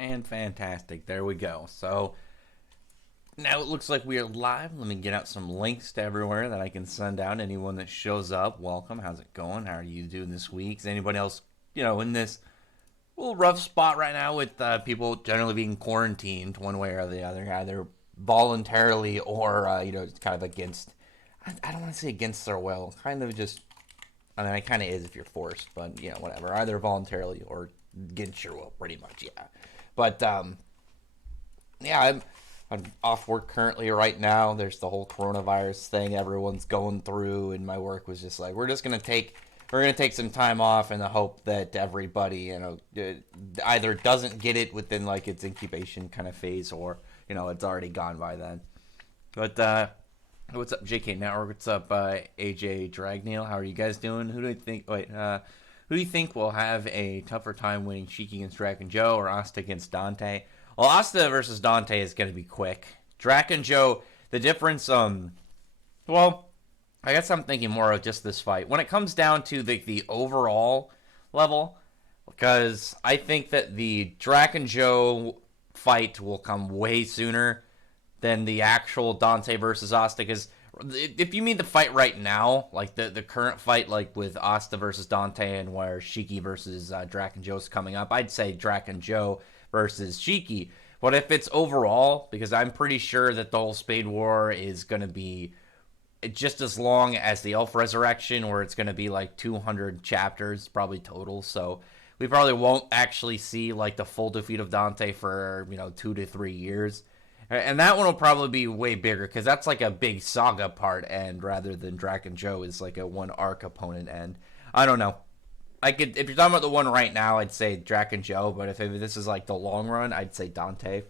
And fantastic. There we go. So now it looks like we are live. Let me get out some links to everywhere that I can send out. Anyone that shows up, welcome. How's it going? How are you doing this week? Is anybody else, in this little rough spot right now with people generally being quarantined one way or the other, either voluntarily or, kind of against, I don't want to say against their will, kind of just, I mean, it kind of is if you're forced, but, whatever. Either voluntarily or against your will, pretty much, yeah. But yeah, I'm off work currently right now. There's the whole coronavirus thing everyone's going through, and my work was just like, we're gonna take some time off in the hope that everybody, either doesn't get it within like its incubation kind of phase, or it's already gone by then. But what's up, JK Network? What's up, AJ Dragneil? How are you guys doing? Who do you think? Who do you think will have a tougher time winning Shiki against Draken Joe or Asta against Dante? Well, Asta versus Dante is going to be quick. Draken Joe, the difference, well, I guess I'm thinking more of just this fight. When it comes down to the overall level, because I think that the Draken Joe fight will come way sooner than the actual Dante versus Asta, because if you mean the fight right now, like the current fight, like with Asta versus Dante and where Shiki versus Draken Joe's coming up, I'd say Draken Joe versus Shiki. But if it's overall, because I'm pretty sure that the whole Spade War is going to be just as long as the Elf Resurrection, where it's going to be like 200 chapters probably total. So we probably won't actually see like the full defeat of Dante for 2 to 3 years. And that one will probably be way bigger because that's like a big saga part end rather than Draken Joe is like a one arc opponent end. I don't know. If you're talking about the one right now, I'd say Draken Joe, but if this is like the long run, I'd say Dante.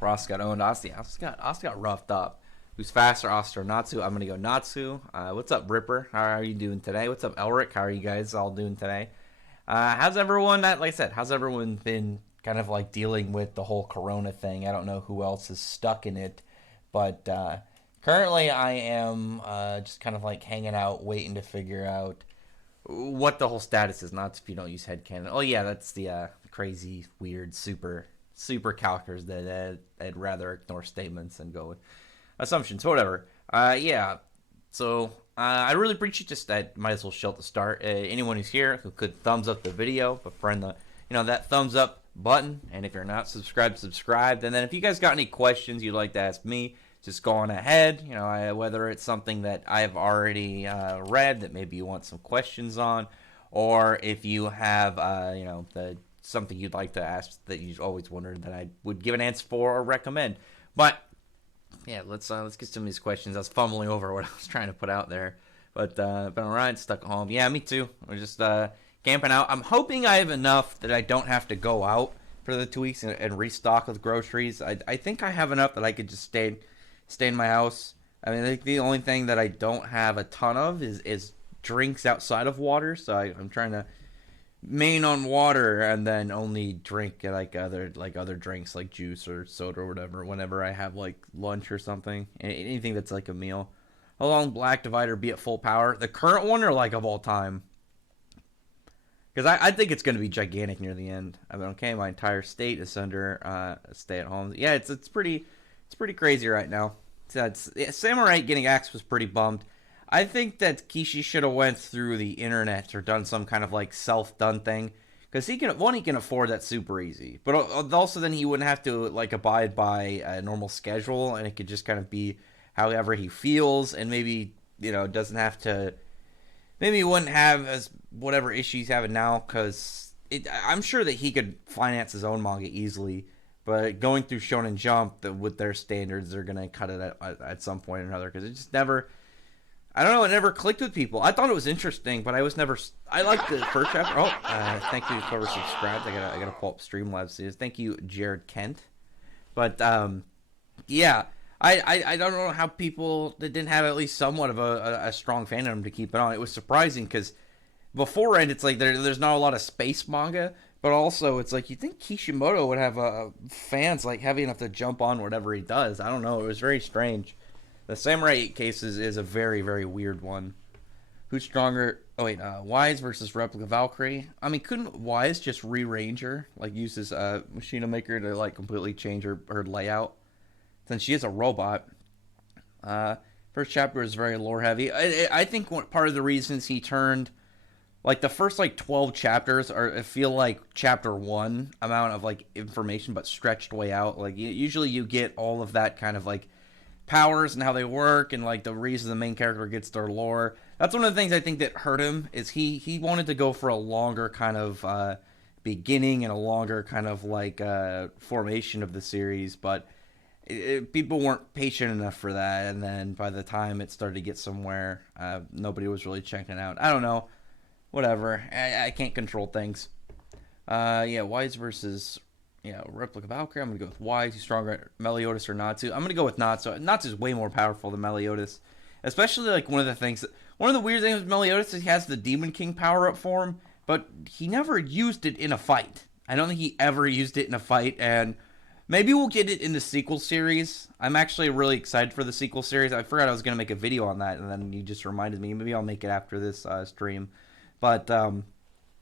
Ross got owned. Asta got roughed up. Who's faster, Asta or Natsu? I'm gonna go Natsu. What's up, Ripper? How are you doing today? What's up, Elric? How are you guys all doing today? How's everyone? Like I said, how's everyone been? Kind of like dealing with the whole corona thing. I don't know who else is stuck in it, but currently I am just kind of like hanging out, waiting to figure out what the whole status is. Not if you don't use headcanon. Oh yeah, that's the crazy, weird, super calcers that I'd rather ignore statements and go with assumptions. Whatever. Yeah. So I really appreciate just that. Might as well show at the start. Anyone who's here who could thumbs up the video, but friend the that thumbs up button, and if you're not subscribed. And then if you guys got any questions you'd like to ask me, just go on ahead. Whether it's something that I've already read that maybe you want some questions on, or if you have something you'd like to ask that you've always wondered that I would give an answer for or recommend. But yeah, let's get some of these questions. I was fumbling over what I was trying to put out there, but been alright, stuck at home. Yeah, me too. We're just camping out. I'm hoping I have enough that I don't have to go out for the 2 weeks and restock with groceries. I think I have enough that I could just stay in my house. I mean, I think the only thing that I don't have a ton of is drinks outside of water. So I'm trying to main on water and then only drink like other drinks like juice or soda or whatever whenever I have like lunch or something. Anything that's like a meal. How long Black Divider be at full power? The current one or like of all time? Because I think it's going to be gigantic near the end. I mean, okay, my entire state is under stay-at-home. Yeah, it's pretty crazy right now. Samurai getting axed was pretty bummed. I think that Kishi should have went through the internet or done some kind of like self-done thing. Because he can afford that super easy. But also then he wouldn't have to like abide by a normal schedule, and it could just kind of be however he feels, and maybe, doesn't have to... Maybe he wouldn't have as whatever issues he's having now, because I'm sure that he could finance his own manga easily, but going through Shonen Jump, with their standards, they're going to cut it at some point or another, because it just never, I don't know, it never clicked with people. I thought it was interesting, but I liked the first chapter. Thank you for subscribed. I gotta pull up Streamlabs. Thank you, Jared Kent. But, yeah. I don't know how people that didn't have at least somewhat of a strong fandom to keep it on. It was surprising because beforehand it's like there's not a lot of space manga, but also it's like you think Kishimoto would have fans like heavy enough to jump on whatever he does. I don't know. It was very strange. The Samurai 8 case is a very, very weird one. Who's stronger, Oh wait, Wise versus Replica Valkyrie. I mean, couldn't Wise just rearrange her, like use his Machina Maker to like completely change her layout? Since she is a robot. Uh, First chapter is very lore heavy. I think part of the reasons he turned like the first like 12 chapters are I feel like chapter one amount of like information, but stretched way out. Like usually you get all of that kind of like powers and how they work and like the reason the main character gets their lore. That's one of the things I think that hurt him is he wanted to go for a longer kind of beginning and a longer kind of like formation of the series, but people weren't patient enough for that. And then by the time it started to get somewhere, nobody was really checking it out. I don't know. Whatever. I can't control things. Yeah, Wise versus Replica Valkyrie. I'm gonna go with Wise. He's stronger, Meliodas or Natsu. I'm gonna go with Natsu. Natsu is way more powerful than Meliodas, especially like one of the weird things with Meliodas is he has the Demon King power up for him, but he never used it in a fight. I don't think he ever used it in a fight, and maybe we'll get it in the sequel series. I'm actually really excited for the sequel series. I forgot I was gonna make a video on that, and then you just reminded me. Maybe I'll make it after this stream, but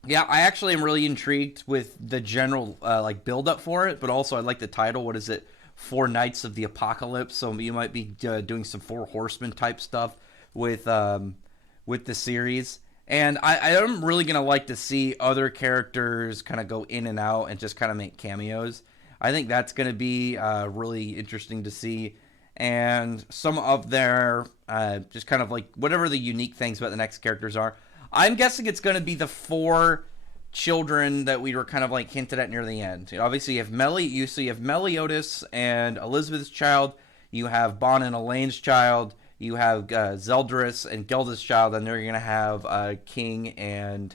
yeah, I actually am really intrigued with the general like build up for it, but also I like the title. What is it? Four Knights of the Apocalypse. So you might be doing some Four Horsemen type stuff with the series. And I am really gonna like to see other characters kind of go in and out and just kind of make cameos. I think that's gonna be really interesting to see. And some of their just kind of like whatever the unique things about the next characters are. I'm guessing it's going to be the four children that we were kind of like hinted at near the end. Obviously, you have Meliodas and Elizabeth's child. You have Bon and Elaine's child. You have Zeldris and Gelda's child, and then you're going to have King and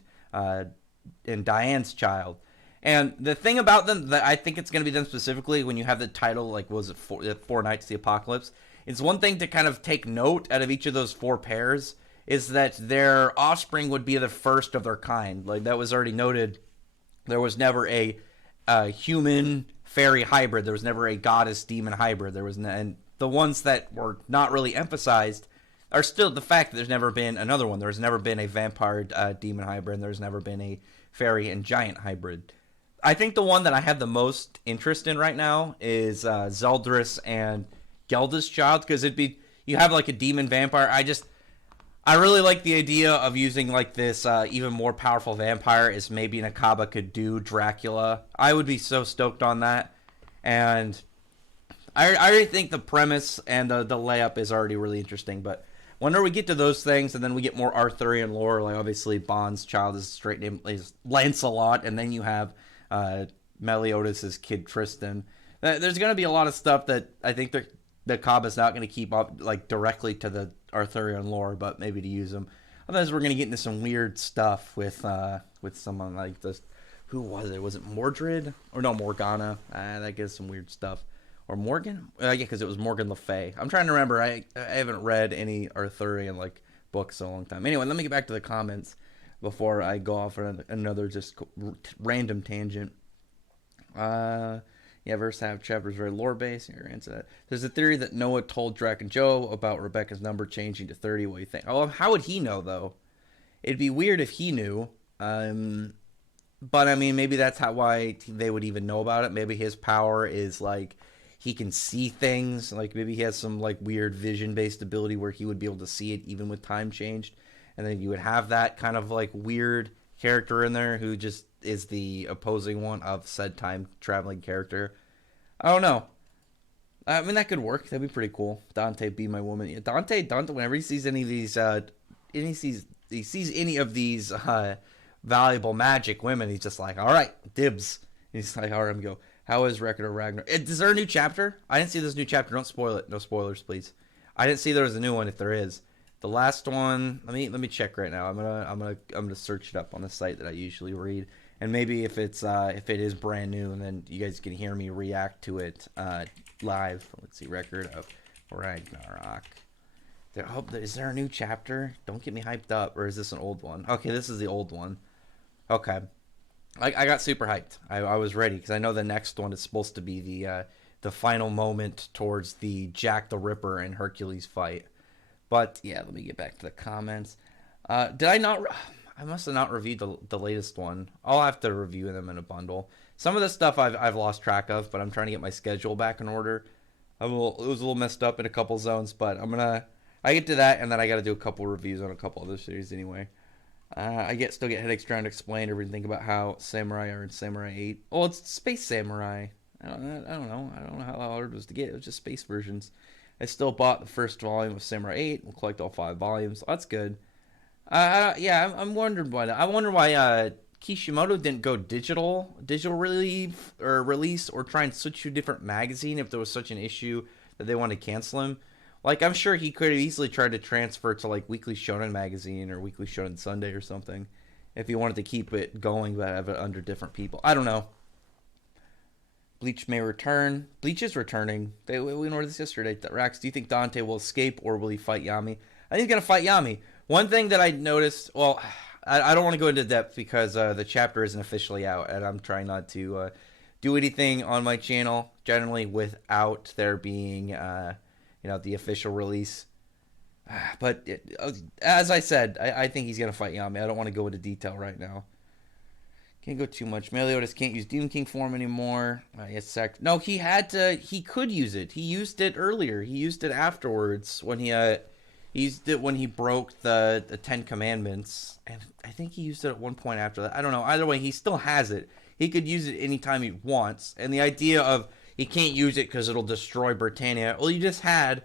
Diane's child. And the thing about them that I think it's going to be them specifically when you have the title, like, was it Four Knights of the Apocalypse? It's one thing to kind of take note out of each of those four pairs is that their offspring would be the first of their kind. Like that was already noted. There was never a human fairy hybrid. There was never a goddess demon hybrid. And the ones that were not really emphasized are still the fact that there's never been another one. There's never been a vampire demon hybrid. And there's never been a fairy and giant hybrid. I think the one that I have the most interest in right now is Zeldris and Gelda's child because you have like a demon vampire. I really like the idea of using like this even more powerful vampire as maybe Nakaba could do Dracula. I would be so stoked on that. And I already think the premise and the layup is already really interesting. But whenever we get to those things and then we get more Arthurian lore, like obviously Bond's child is straight name is Lancelot, and then you have Meliodas' kid Tristan. There's going to be a lot of stuff that I think Nakaba's not going to keep up like directly to the Arthurian lore, but maybe to use them. Otherwise, we're gonna get into some weird stuff with someone like this. Who was it? Was it Mordred or no Morgana? That gives some weird stuff. Or Morgan? Yeah, because it was Morgan Le Fay. I'm trying to remember. I haven't read any Arthurian like books in a long time. Anyway, let me get back to the comments before I go off on another just random tangent. Yeah, verse half chapter is very lore based. Your answer that. There's a theory that Noah told Drac and Joe about Rebecca's number changing to 30. What do you think? Oh, how would he know though? It'd be weird if he knew. But I mean, maybe that's why they would even know about it. Maybe his power is like he can see things. Like maybe he has some like weird vision based ability where he would be able to see it even with time changed. And then you would have that kind of like weird character in there who just is the opposing one of said time traveling character. I don't know. I mean, that could work. That'd be pretty cool. Dante, be my woman. Yeah, Dante. Whenever he sees any of these, he sees any of these valuable magic women, he's just like, all right, dibs. He's like, all right, I'm go. How is Record of Ragnarok? Is there a new chapter? I didn't see this new chapter. Don't spoil it. No spoilers, please. I didn't see there was a new one. If there is, the last one. Let me check right now. I'm gonna search it up on the site that I usually read. And maybe if it is brand new, and then you guys can hear me react to it live. Let's see, Record of Ragnarok. Is there a new chapter? Don't get me hyped up, or is this an old one? Okay, this is the old one. Okay, I got super hyped. I was ready because I know the next one is supposed to be the final moment towards the Jack the Ripper and Hercules fight. But yeah, let me get back to the comments. Did I not? I must have not reviewed the latest one. I'll have to review them in a bundle. Some of the stuff I've lost track of, but I'm trying to get my schedule back in order. It was a little messed up in a couple zones, but I get to that, and then I got to do a couple reviews on a couple other series anyway. Still get headaches trying to explain everything about how Samurai are in Samurai 8. Well, it's Space Samurai. I don't know how hard it was to get. It was just space versions. I still bought the first volume of Samurai 8. We'll collect all 5 volumes. That's good. Yeah, I'm wondering why. I wonder why Kishimoto didn't go digital release, or try and switch to a different magazine if there was such an issue that they wanted to cancel him. Like, I'm sure he could have easily tried to transfer to like Weekly Shonen Magazine or Weekly Shonen Sunday or something if he wanted to keep it going, but have it under different people. I don't know. Bleach may return. Bleach is returning. We went over this yesterday. Rax, do you think Dante will escape or will he fight Yami? I think he's going to fight Yami. One thing that I noticed, well, I don't want to go into depth because the chapter isn't officially out, and I'm trying not to do anything on my channel generally without there being, the official release. But as I said, I think he's going to fight Yami. I don't want to go into detail right now. Can't go too much. Meliodas can't use Demon King form anymore. No, he had to. He could use it. He used it earlier. He used it afterwards when he used it when he broke the 10 Commandments, and I think he used it at one point after that. I don't know. Either way, he still has it. He could use it anytime he wants. And the idea of he can't use it because it'll destroy Britannia. Well, you just had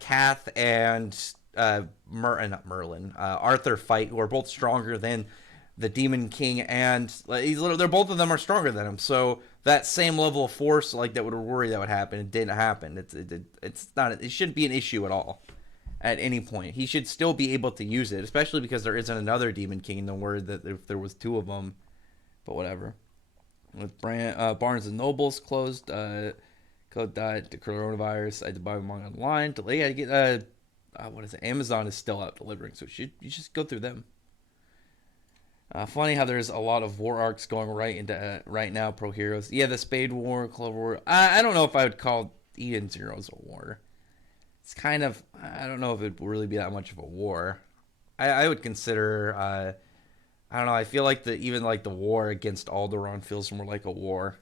Kath and not Merlin, Arthur fight, who are both stronger than the Demon King, and they're both of them are stronger than him. So that same level of force, like that would worry that would happen, it didn't happen. It's not. It shouldn't be an issue at all. At any point, he should still be able to use it, especially because there isn't another Demon King in the word that if there was 2 of them. But whatever. With Barnes and Nobles closed, code died to coronavirus. I had to buy Manga online. Delay. I had to get what is it? Amazon is still out delivering, so you just go through them. Funny how there's a lot of war arcs going right now. Pro Heroes, yeah, the Spade War, Clover War. I don't know if I would call Eden Zero's a war. It's kind of, I don't know if it would really be that much of a war. I would consider, I don't know. I feel like even the war against Aldoron feels more like a war.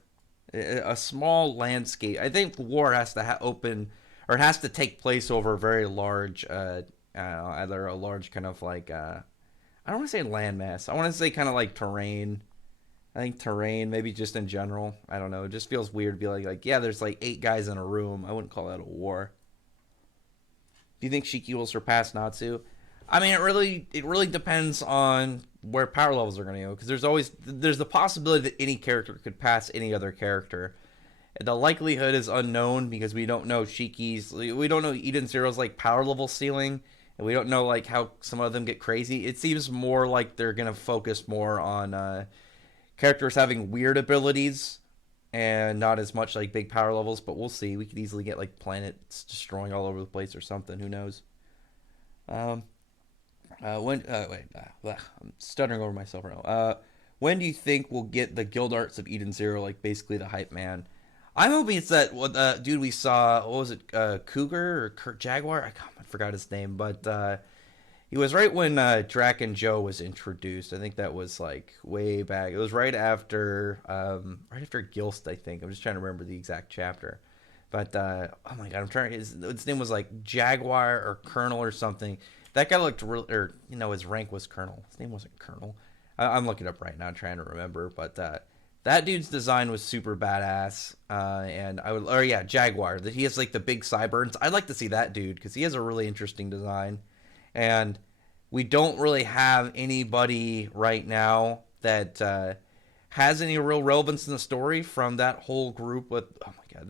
A small landscape. I think the war has to open, or it has to take place over a very large, either a large kind of like. I don't want to say landmass. I want to say kind of like terrain. I think terrain, maybe just in general. I don't know. It just feels weird to be like yeah, there's like 8 guys in a room. I wouldn't call that a war. Do you think Shiki will surpass Natsu? I mean, it really depends on where power levels are going to go, because there's the possibility that any character could pass any other character. The likelihood is unknown because we don't know we don't know Eden Zero's like power level ceiling. And we don't know like how some of them get crazy. It seems more like they're gonna focus more on characters having weird abilities and not as much like big power levels. But we'll see. We could easily get like planets destroying all over the place or something. Who knows? I'm stuttering over myself right now. When do you think we'll get the guild arts of Eden Zero, like basically the hype man? I'm hoping it's that dude we saw. What was it? Cougar or Kurt Jaguar? I forgot his name, but he was right when Drac and Joe was introduced. I think that was like way back. It was right after Gilst, I think. I'm just trying to remember the exact chapter. But oh my god, I'm trying. His name was like Jaguar or Colonel or something. That guy looked real, or his rank was Colonel. His name wasn't Colonel. I'm looking up right now, trying to remember, but. That dude's design was super badass, Jaguar. That he has like the big sideburns. I'd like to see that dude because he has a really interesting design, and we don't really have anybody right now that has any real relevance in the story from that whole group. With oh my god,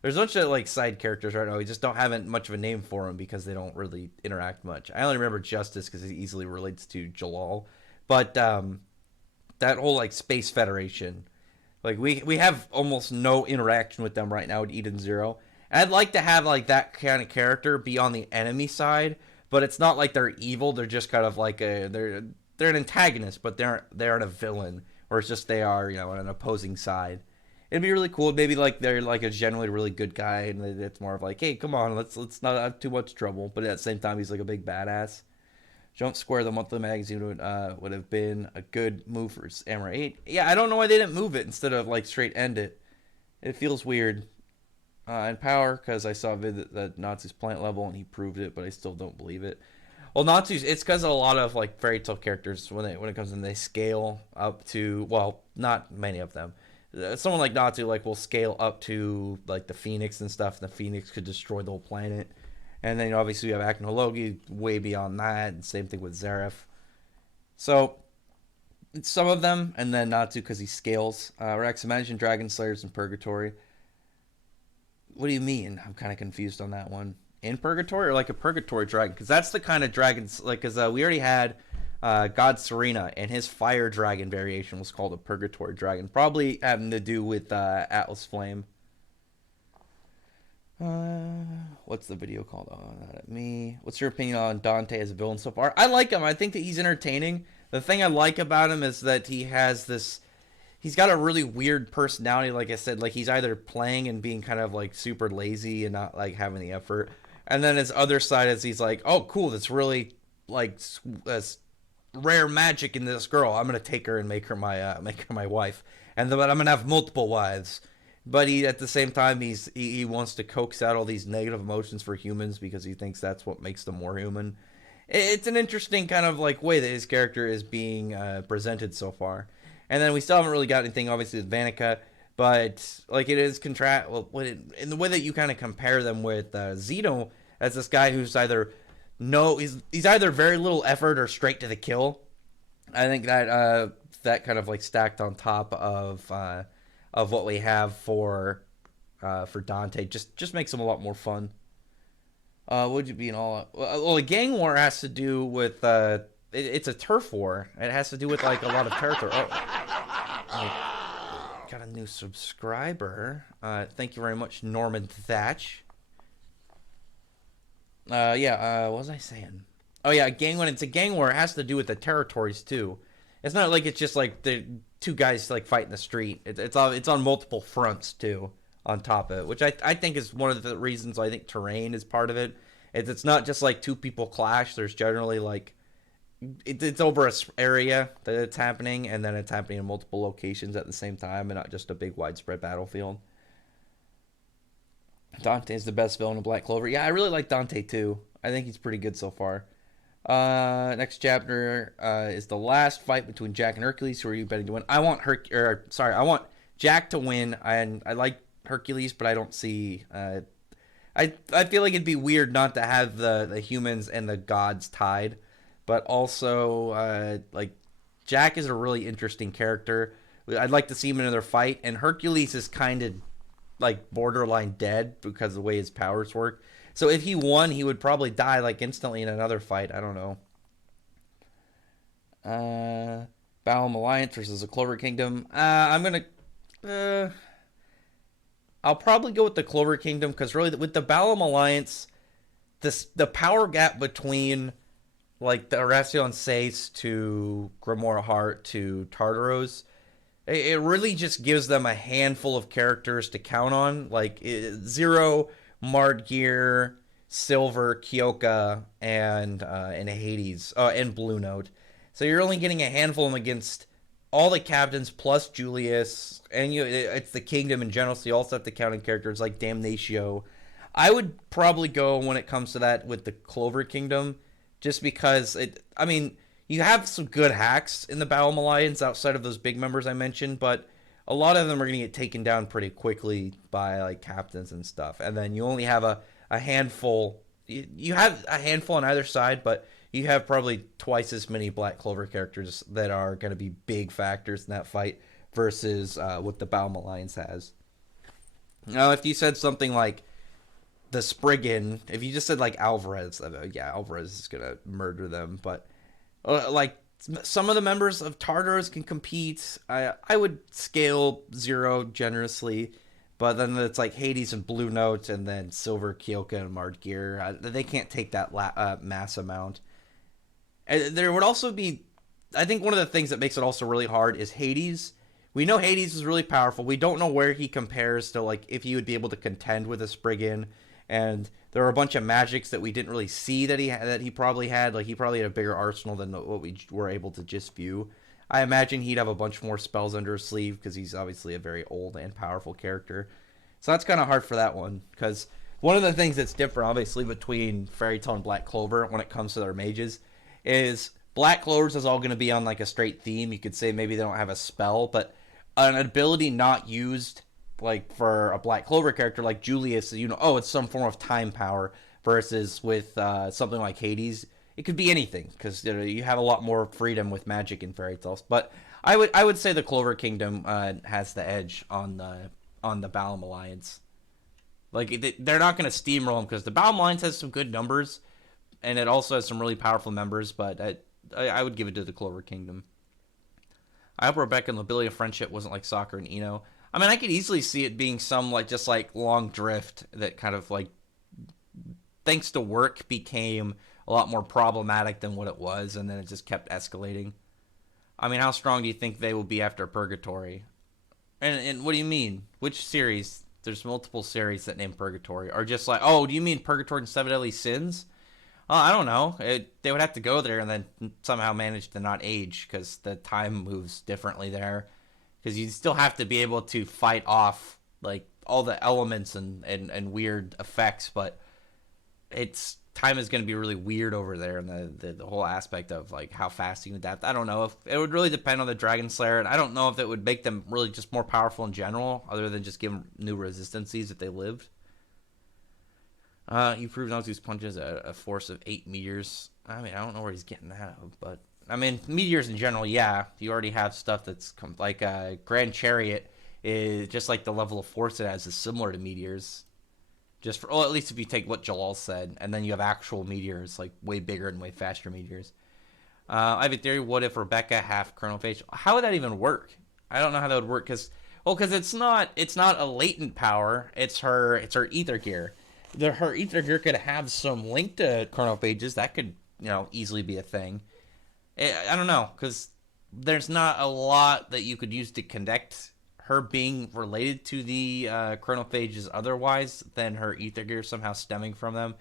there's a bunch of like side characters right now. We just don't have much of a name for them because they don't really interact much. I only remember Justice because he easily relates to Jalal, but that whole like Space Federation. Like we have almost no interaction with them right now at Eden Zero. And I'd like to have like that kind of character be on the enemy side, but it's not like they're evil. They're just kind of like they're an antagonist, but they aren't a villain, or it's just they are on an opposing side. It'd be really cool. Maybe like they're like a generally really good guy, and it's more of like, hey, come on, let's not have too much trouble. But at the same time, he's like a big badass. Jump Square, the monthly magazine, would have been a good move for Samurai 8. Yeah, I don't know why they didn't move it instead of like straight end it. It feels weird. And Power, because I saw a vid that Natsu's plant level and he proved it, but I still don't believe it. Well, Natsu's, it's because a lot of like fairy tale characters when it comes in, they scale up to, well, not many of them. Someone like Natsu like will scale up to like the Phoenix and stuff. And the Phoenix could destroy the whole planet. And then obviously you have Acnologi way beyond that. And same thing with Zareth. So some of them, and then Natsu because he scales. Rex, imagine Dragon Slayers in Purgatory. What do you mean? I'm kind of confused on that one. In Purgatory or like a Purgatory dragon? Because that's the kind of dragons, like, because we already had God Serena, and his fire dragon variation was called a Purgatory dragon. Probably having to do with Atlas Flame. What's the video called? Oh, not at me. What's your opinion on Dante as a villain so far? I like him. I think that he's entertaining. The thing I like about him is that he has this... He's got a really weird personality, like I said. Like, he's either playing and being kind of, like, super lazy and not, like, having the effort. And then his other side is he's like, oh, cool, that's really, like, rare magic in this girl. I'm going to take her and make her my wife. And then I'm going to have multiple wives. But he, at the same time, he wants to coax out all these negative emotions for humans because he thinks that's what makes them more human. It's an interesting kind of, like, way that his character is being presented so far. And then we still haven't really got anything, obviously, with Vanica. But, like, it is in the way that you kind of compare them with Zeno as this guy who's either he's either very little effort or straight to the kill. I think that that kind of, like, stacked on top of what we have for Dante just makes him a lot more fun. Would you be in all? Well, a gang war has to do with it's a turf war. It has to do with like a lot of territory. Got a new subscriber. Thank you very much, Norman Thatch. What was I saying? Oh yeah, when it's a gang war, it has to do with the territories too. It's not like it's just like the two guys like fight in the street. It's on multiple fronts too. On top of it, which I think is one of the reasons I think terrain is part of it. It's not just like two people clash. There's generally like it's over a area that it's happening, and then it's happening in multiple locations at the same time, and not just a big widespread battlefield. Dante is the best villain in Black Clover. Yeah, I really like Dante too. I think he's pretty good so far. Next chapter is the last fight between Jack and Hercules. Who are you betting to win? I want I want Jack to win, and I like Hercules, but I don't see. I feel like it'd be weird not to have the humans and the gods tied, but also like Jack is a really interesting character. I'd like to see him in another fight, and Hercules is kind of like borderline dead because of the way his powers work. So if he won, he would probably die like instantly in another fight. I don't know. Balam Alliance versus the Clover Kingdom. I'm gonna. I'll probably go with the Clover Kingdom because really with the Balam Alliance, the power gap between like the Arasion Sace to Grimoire Heart to Tartaros, it really just gives them a handful of characters to count on. Like Zero, Mardgear, Silver, Kyoka, and Hades, and Blue Note. So you're only getting a handful of them against all the captains plus Julius, and it's the kingdom in general, so you also have to count in characters like Damnatio. I would probably go when it comes to that with the Clover Kingdom, just because you have some good hacks in the Balam Alliance outside of those big members I mentioned, but a lot of them are going to get taken down pretty quickly by like captains and stuff, and then you only have a handful. You have a handful on either side, but you have probably twice as many Black Clover characters that are going to be big factors in that fight versus what the Balam Alliance has. Now, if you said something like the Spriggan, if you just said like Alvarez, Alvarez is going to murder them. But like some of the members of Tartarus can compete. I would scale Zero generously. But then it's like Hades and Blue Note, and then Silver, Kyoka, and Mardgear. They can't take that mass amount. And there would also be, I think one of the things that makes it also really hard is Hades. We know Hades is really powerful. We don't know where he compares to, like, if he would be able to contend with a Spriggan. And there were a bunch of magics that we didn't really see that he probably had. Like he probably had a bigger arsenal than what we were able to just view. I imagine he'd have a bunch more spells under his sleeve because he's obviously a very old and powerful character. So that's kind of hard for that one because one of the things that's different, obviously, between Fairy Tail and Black Clover when it comes to their mages is Black Clover's is all going to be on like a straight theme. You could say maybe they don't have a spell, but an ability not used like for a Black Clover character like Julius, oh, it's some form of time power versus with something like Hades, it could be anything because you have a lot more freedom with magic in Fairy Tales. But I would say the Clover Kingdom has the edge on the Balam Alliance. Like they're not going to steamroll them because the Balam Alliance has some good numbers, and it also has some really powerful members. But I would give it to the Clover Kingdom. I hope Rebecca and Lobelia friendship wasn't like Soccer and Ino. I mean, I could easily see it being some like just like long drift that kind of like, thanks to work, became a lot more problematic than what it was, and then it just kept escalating. I mean, how strong do you think they will be after Purgatory? And what do you mean? Which series? There's multiple series that name Purgatory. Or just like, oh, do you mean Purgatory and Seven Deadly Sins? I don't know. They would have to go there and then somehow manage to not age because the time moves differently there. Because you still have to be able to fight off like all the elements and weird effects, but time is going to be really weird over there, and the whole aspect of like how fast you can adapt. I don't know if it would really depend on the Dragon Slayer, and I don't know if it would make them really just more powerful in general, other than just give them new resistances if they lived. He proved Nazu's punches a force of 8 meteors. I mean, I don't know where he's getting that out of, but I mean, meteors in general, yeah. You already have stuff that's like Grand Chariot is just like the level of force it has is similar to meteors. At least if you take what Jalal said, and then you have actual meteors, like way bigger and way faster meteors. I have a theory. What if Rebecca half chronophage? How would that even work? I don't know how that would work because it's not a latent power. It's her ether gear. Her ether gear could have some link to chronophages. That could easily be a thing. I don't know because there's not a lot that you could use to connect her being related to the chronophages otherwise than her ether gear somehow stemming from them.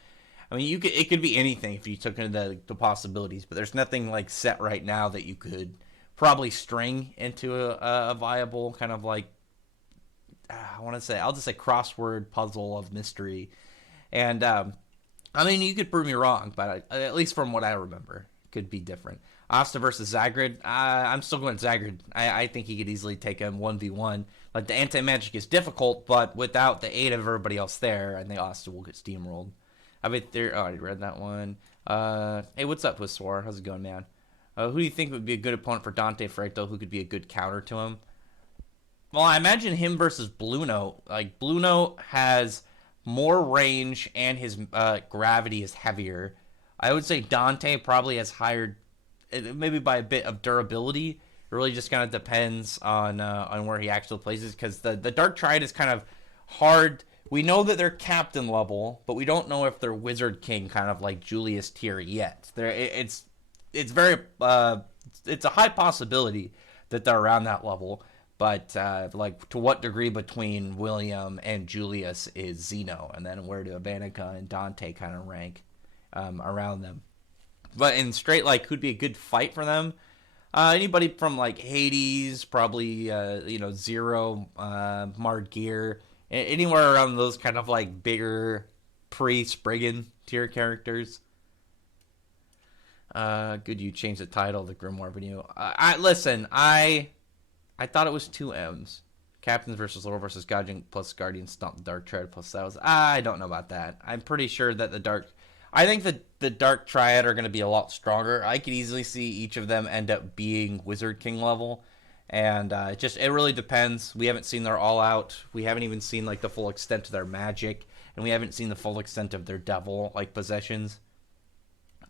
I mean, it could be anything if you took into the possibilities, but there's nothing like set right now that you could probably string into a viable kind of like I'll just say crossword puzzle of mystery. And I mean, you could prove me wrong, but at least from what I remember, it could be different. Asta versus Zagrid. I'm still going Zagrid. I think he could easily take him 1v1. Like, the anti-magic is difficult, but without the aid of everybody else there, I think Asta will get steamrolled. I already read that one. Hey, what's up, Twistor? How's it going, man? Who do you think would be a good opponent for Dante Frecto? Who could be a good counter to him? Well, I imagine him versus Blue Note. Like, Blue Note has more range, and his gravity is heavier. I would say Dante probably has higher, maybe by a bit of durability. It really just kind of depends on where he actually places, because the Dark Triad is kind of hard. We know that they're captain level, but we don't know if they're Wizard King kind of like Julius tier yet. It's very it's a high possibility that they're around that level, but like to what degree between William and Julius is Zeno, and then where do Ivanica and Dante kind of rank around them? But in straight, like, who'd be a good fight for them? Anybody from, like, Hades, probably, Zero, Margear, anywhere around those kind of, like, bigger pre-Spriggan tier characters. Good you changed the title of the Grimoire video. Listen, I thought it was 2 M's. Captains versus Lord versus Guardian plus Guardian Stomp the Dark Triad plus that was... I don't know about that. I'm pretty sure that I think the Dark Triad are going to be a lot stronger. I could easily see each of them end up being Wizard King level. And it really depends. We haven't seen their all-out. We haven't even seen like the full extent of their magic. And we haven't seen the full extent of their devil like possessions.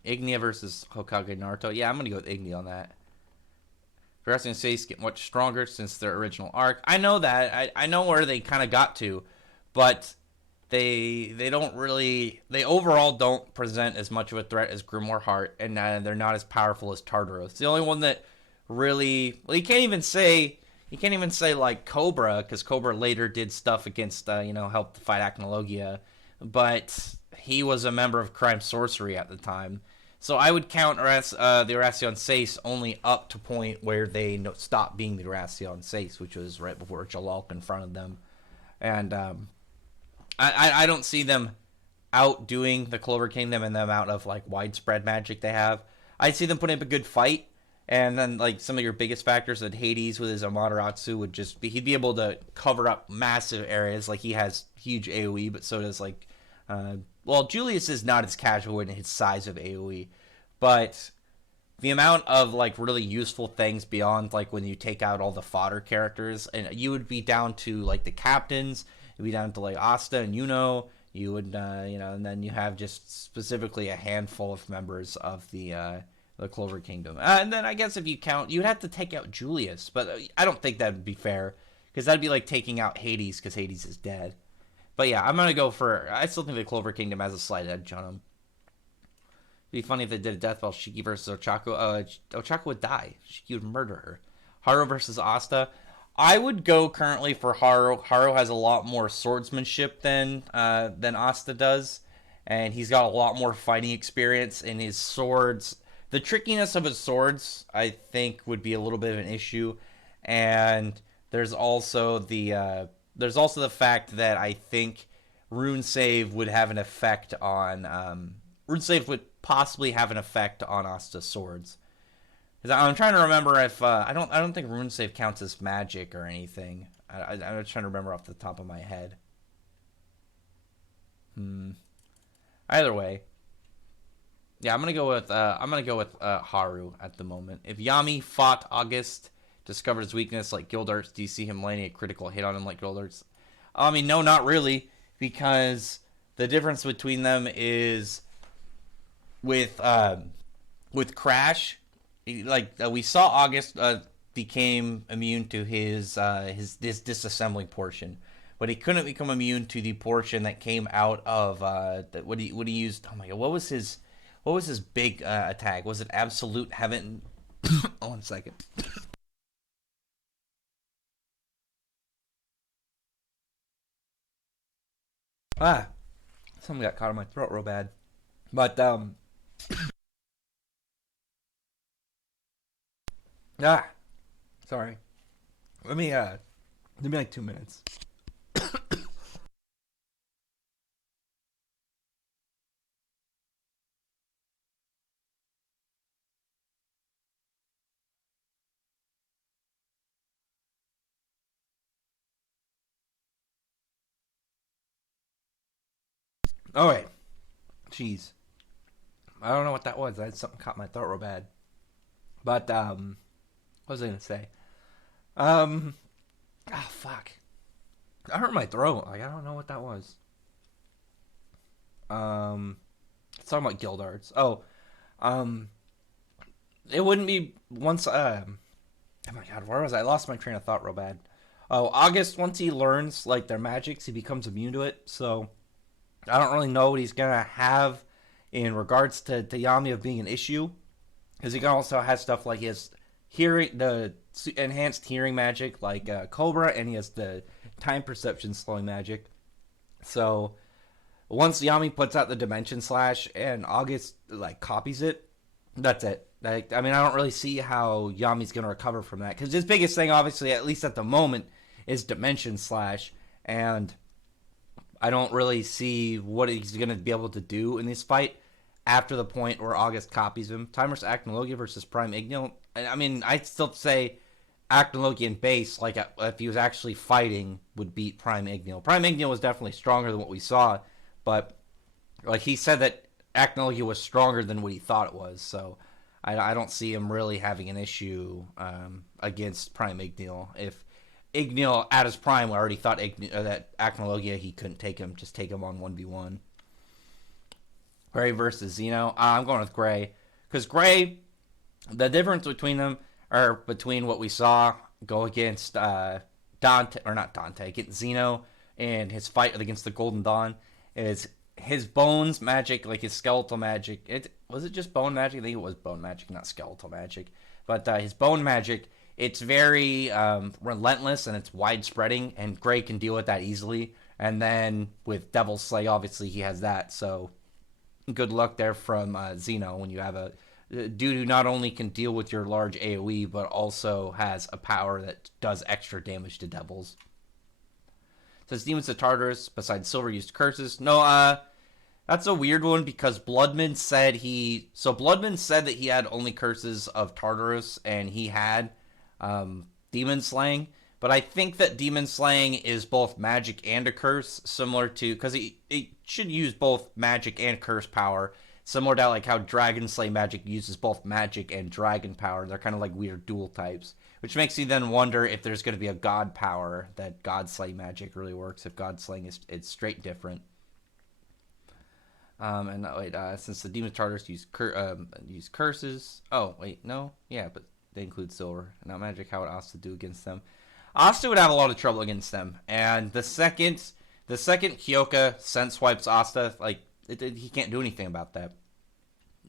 Ignia versus Hokage Naruto. Yeah, I'm going to go with Ignia on that. Progressing States get much stronger since their original arc. I know that. I know where they kind of got to. But... They don't really, they overall don't present as much of a threat as Grimoire Heart, and they're not as powerful as Tartaros. The only one that really, well, you can't even say like Cobra, because Cobra later did stuff against, helped fight Acnologia, but he was a member of Crime Sorcery at the time. So I would count the Oracion Seis only up to point where they stopped being the Oracion Seis, which was right before Jalal confronted them. And I don't see them outdoing the Clover Kingdom and the amount of like widespread magic they have. I see them putting up a good fight, and then like some of your biggest factors that Hades with his Amaterasu would just be, he'd be able to cover up massive areas. Like he has huge AOE, but so does like well, Julius is not as casual in his size of AOE, but the amount of like really useful things beyond like when you take out all the fodder characters, and you would be down to like the captains, you'd be down to like Asta and you would and then you have just specifically a handful of members of the Clover Kingdom, and then I guess if you count, you'd have to take out Julius, but I don't think that would be fair because that'd be like taking out Hades because Hades is dead. But yeah, I'm gonna go for. I still think the Clover Kingdom has a slight edge on them. It'd be funny if they did a death battle Shiki versus Ochako. Ochako would die. Shiki would murder her. Haru versus Asta. I would go currently for Haru. Haru has a lot more swordsmanship than Asta does, and he's got a lot more fighting experience in his swords. The trickiness of his swords, I think, would be a little bit of an issue, and there's also the fact that I think Rune Save would have an effect on Rune Save would possibly have an effect on Asta's swords. Because I'm trying to remember if I don't think Rune Save counts as magic or anything. I'm trying to remember off the top of my head. Either way, yeah, I'm gonna go with Haru at the moment. If Yami fought August, discovered his weakness like Gildarts, do you see him landing a critical hit on him like Gildarts? I mean, no, not really, because the difference between them is with Crash, like we saw August became immune to his disassembling portion, but he couldn't become immune to the portion that came out of what he used. Oh my god, what was his big attack? Was it Absolute Heaven? Oh, 1 second. Something got caught in my throat real bad. But sorry. Let me like 2 minutes. All right. Jeez. I don't know what that was. I had something caught my throat real bad. But what was I gonna say? Fuck. I hurt my throat. Like I don't know what that was. It's talking about Gildarts. Oh, um, it wouldn't be once. Oh my god, where was I? I lost my train of thought real bad. Oh, August. Once he learns like their magics, he becomes immune to it. So I don't really know what he's gonna have in regards to Yami of being an issue, because he can also have stuff like his hearing, the enhanced hearing magic like Cobra, and he has the time perception slowing magic. So once Yami puts out the Dimension Slash and August like copies it, that's it. Like, I mean, I don't really see how Yami's gonna recover from that, because his biggest thing, obviously, at least at the moment, is Dimension Slash, and I don't really see what he's going to be able to do in this fight after the point where August copies him. Timer's Acnologia versus Prime Ignil. I mean, I'd still say Acnologia in base, like if he was actually fighting, would beat Prime Ignil. Prime Ignil was definitely stronger than what we saw, but like he said that Acnologia was stronger than what he thought it was, so I don't see him really having an issue against Prime Ignil. If Ignil at his prime, I already thought that Acnologia, he couldn't take him, just take him on 1v1. Gray versus Xeno. I'm going with Gray, because Gray, the difference between them, or between what we saw go against Dante, or not Dante, against Xeno and his fight against the Golden Dawn, is his bones magic, like his skeletal magic. Was it just bone magic? I think it was bone magic, not skeletal magic. But his bone magic, it's very relentless and it's widespreading, and Gray can deal with that easily. And then with Devil Slay, obviously he has that. So good luck there from Xeno when you have a dude who not only can deal with your large AoE, but also has a power that does extra damage to devils. Says Demons of Tartarus, besides Silver, used curses. No, that's a weird one because Bloodman said Bloodman said that he had only curses of Tartarus and he had Demon Slaying. But I think that Demon Slaying is both magic and a curse, similar to, because it should use both magic and curse power, similar to like how Dragon Slay magic uses both magic and dragon power. They're kind of like weird dual types, which makes me then wonder if there's going to be a god power that God Slay magic really works, if God Slaying is it's straight different. Since the Demon Tartars use curses. Oh, wait, no? Yeah, but they include silver. Now magic, how would Asta do against them? Asta would have a lot of trouble against them. And the second Kyoka sense swipes Asta, like, he can't do anything about that.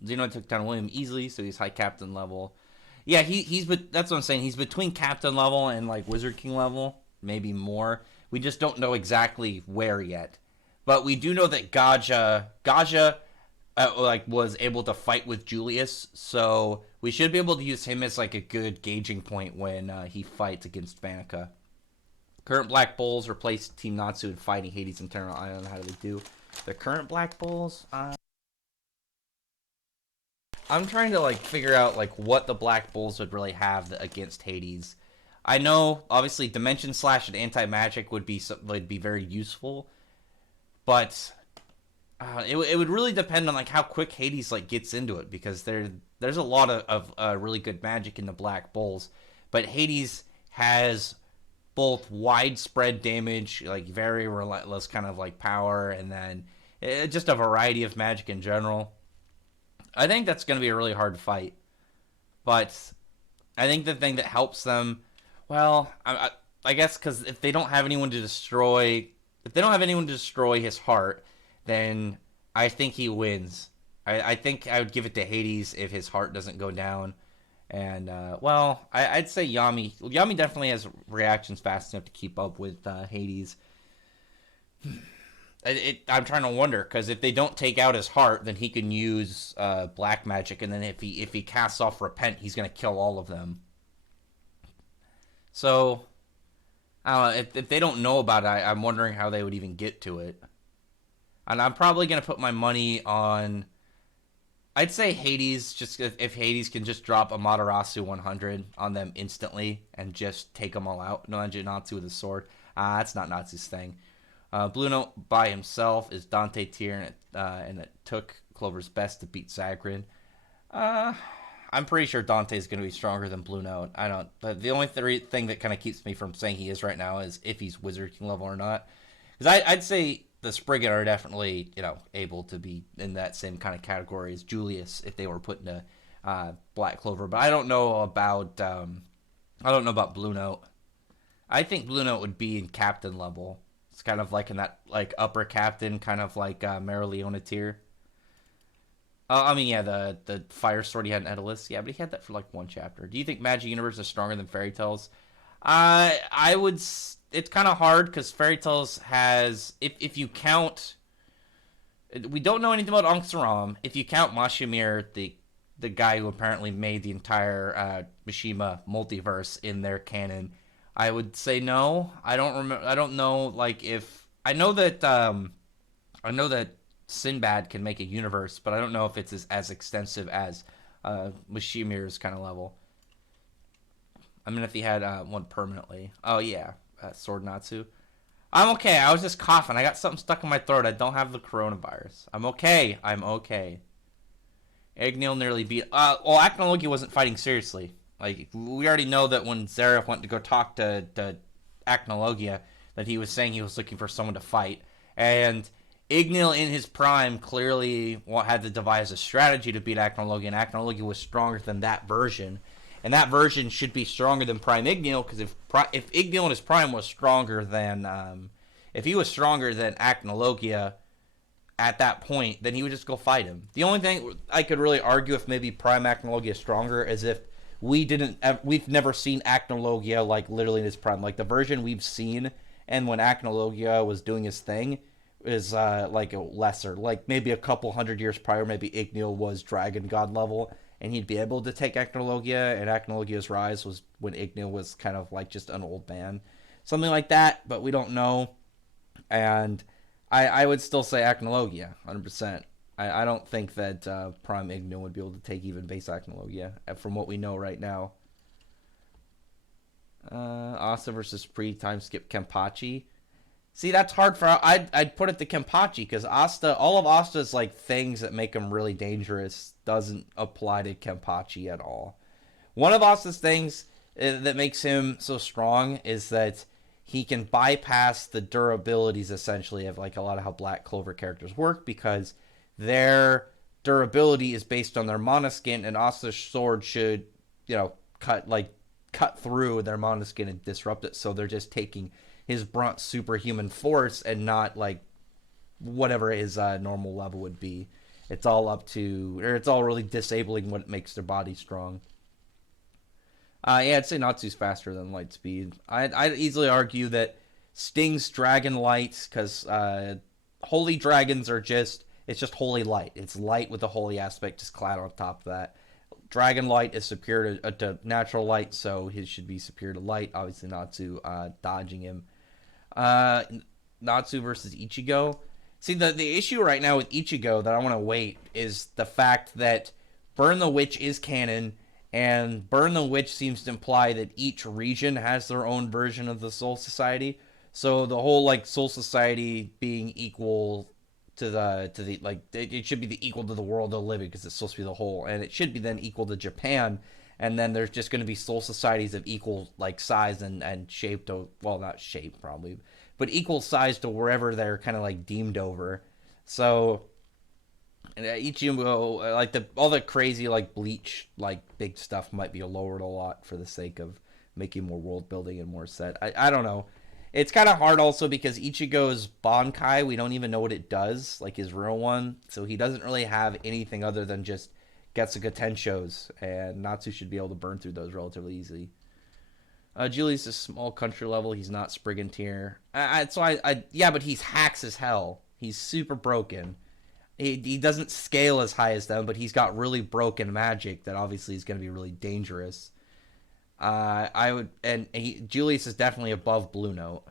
Xeno took down William easily, so he's high captain level. Yeah, that's what I'm saying. He's between captain level and, like, Wizard King level. Maybe more. We just don't know exactly where yet. But we do know that Gaja was able to fight with Julius, so we should be able to use him as like a good gauging point when he fights against Vanica. Current Black Bulls replace Team Natsu in fighting Hades and Eternal Island. How do they do? The current Black Bulls? I'm trying to like figure out like what the Black Bulls would really have against Hades. I know obviously Dimension Slash and Anti-Magic would be very useful, but it would really depend on like how quick Hades like gets into it, because there's a lot of really good magic in the Black Bulls, but Hades has both widespread damage, like very relentless kind of like power, and then just a variety of magic in general. I think that's going to be a really hard fight, but I think the thing that helps them, well, I guess because if they don't have anyone to destroy his heart, then I think he wins. I think I would give it to Hades if his heart doesn't go down. And, I'd say Yami. Yami definitely has reactions fast enough to keep up with Hades. I'm trying to wonder, because if they don't take out his heart, then he can use black magic, and then if he casts off Repent, he's going to kill all of them. So, I don't know, if they don't know about it, I'm wondering how they would even get to it. And I'm probably going to put my money on, I'd say Hades, just if Hades can just drop Amaterasu 100 on them instantly and just take them all out. No, Natsu with a sword. That's not Natsu's thing. Blue Note by himself is Dante tier, and it took Clover's best to beat Zagrin. I'm pretty sure Dante is going to be stronger than Blue Note. The only thing that kind of keeps me from saying he is right now is if he's Wizard King level or not. Because I'd say the Spriggan are definitely, able to be in that same kind of category as Julius if they were put into Black Clover. But I don't know about Blue Note. I think Blue Note would be in Captain level. It's kind of like in that like upper Captain, kind of like Marileona tier. The Fire Sword he had in Edalus. Yeah, but he had that for like one chapter. Do you think Magic Universe is stronger than Fairy Tales? I would. It's kind of hard because Fairy Tales has, if you count, we don't know anything about Ankh-Saram. If you count Mashimir, the guy who apparently made the entire Mishima multiverse in their canon, I would say no. I don't remember. I don't know. Like if I know that Sinbad can make a universe, but I don't know if it's as extensive as Mashimir's kind of level. I mean, if he had one permanently. Oh yeah. Sword Natsu. I'm okay. I was just coughing. I got something stuck in my throat. I don't have the coronavirus. I'm okay. Ignil nearly beat. Acnologia wasn't fighting seriously. Like, we already know that when Zeref went to go talk to Acnologia, that he was saying he was looking for someone to fight. And Ignil in his prime clearly had to devise a strategy to beat Acnologia, and Acnologia was stronger than that version. And that version should be stronger than Prime Ignil, because if Ignil in his prime was stronger than, if he was stronger than Acnologia at that point, then he would just go fight him. The only thing I could really argue if maybe Prime Acnologia is stronger is if we've never seen Acnologia like literally in his prime. Like the version we've seen and when Acnologia was doing his thing, is like a lesser, like maybe a couple hundred years prior, maybe Igneel was Dragon God level, and he'd be able to take Acnologia, and Acnologia's rise was when Igneel was kind of like just an old man, something like that. But we don't know, and I would still say Acnologia, 100%. I don't think that Prime Igneel would be able to take even base Acnologia from what we know right now. Asta versus pre-time skip Kenpachi. See, that's hard for. I'd put it to Kenpachi because Asta, all of Asta's like things that make him really dangerous doesn't apply to Kenpachi at all. One of Asta's things that makes him so strong is that he can bypass the durabilities essentially of like a lot of how Black Clover characters work because their durability is based on their mana skin, and Asta's sword should, cut through their mana skin and disrupt it. So they're just taking his brunt superhuman force and not like whatever his normal level would be. It's all up to, or it's all really disabling what makes their body strong. Yeah, I'd say Natsu's faster than Lightspeed. I'd easily argue that Sting's Dragon Light, because Holy Dragons are just, it's just Holy Light. It's light with the Holy aspect just clad on top of that. Dragon Light is superior to Natural Light, so his should be superior to Light. Obviously, Natsu dodging him. Natsu versus Ichigo. See, the issue right now with Ichigo that I want to wait is the fact that Burn the Witch is canon, and Burn the Witch seems to imply that each region has their own version of the Soul Society. So the whole like Soul Society being equal to the like it should be the equal to the world of living because it's supposed to be the whole, and it should be then equal to Japan. And then there's just going to be soul societies of equal like size and shape to, well, not shape probably, but equal size to wherever they're kind of like deemed over. So Ichigo, like all the crazy like Bleach like big stuff might be lowered a lot for the sake of making more world building and more set. I don't know. It's kind of hard also because Ichigo's Bankai, we don't even know what it does, like his real one. So he doesn't really have anything other than just Getsuga Tenshos, and Natsu should be able to burn through those relatively easily. Julius is small country level. He's not Spriggan tier. Yeah, but he's hacks as hell. He's super broken. He doesn't scale as high as them, but he's got really broken magic that obviously is going to be really dangerous. Julius is definitely above Blue Note.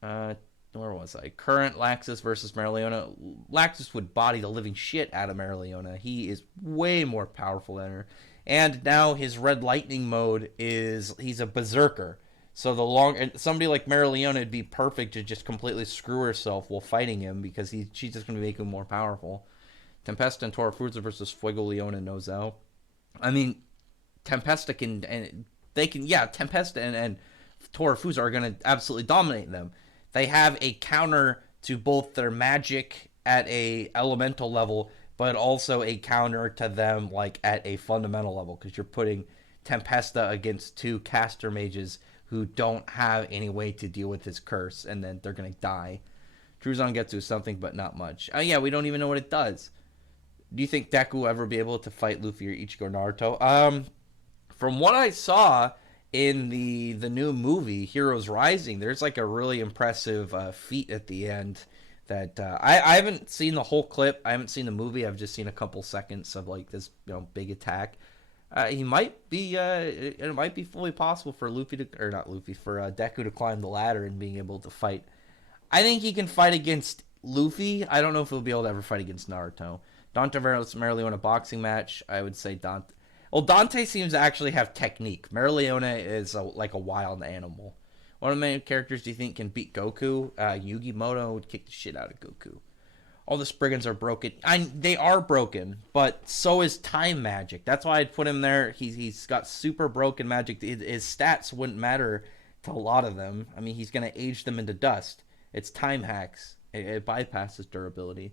Where was I? Current Laxus versus Marileona. Laxus would body the living shit out of Marileona. He is way more powerful than her. And now his Red Lightning mode he's a berserker. So somebody like Marileona would be perfect to just completely screw herself while fighting him because she's just going to make him more powerful. Tempesta and Torafurza versus Fuego Leon and Nozel. I mean, Tempesta Tempesta and Torafurza are going to absolutely dominate them. They have a counter to both their magic at a elemental level, but also a counter to them like at a fundamental level because you're putting Tempesta against two caster mages who don't have any way to deal with his curse, and then they're going to die. Truzan gets to something, but not much. Yeah, we don't even know what it does. Do you think Deku will ever be able to fight Luffy or Ichigo or Naruto? From what I saw in the new movie Heroes Rising, there's like a really impressive feat at the end that I haven't seen the whole clip. I haven't seen the movie. I've just seen a couple seconds of like this big attack. It might be fully possible for Deku to climb the ladder and being able to fight. I think he can fight against Luffy. I don't know if he'll be able to ever fight against Naruto. Dante versus Marileona boxing match. I would say Dante. Well, Dante seems to actually have technique. Marileona is like a wild animal. What of the main characters do you think can beat Goku? Yugi Moto would kick the shit out of Goku. All the Spriggans are broken. They are broken, but so is time magic. That's why I'd put him there. He's got super broken magic. His stats wouldn't matter to a lot of them. I mean, he's going to age them into dust. It's time hacks. It bypasses durability.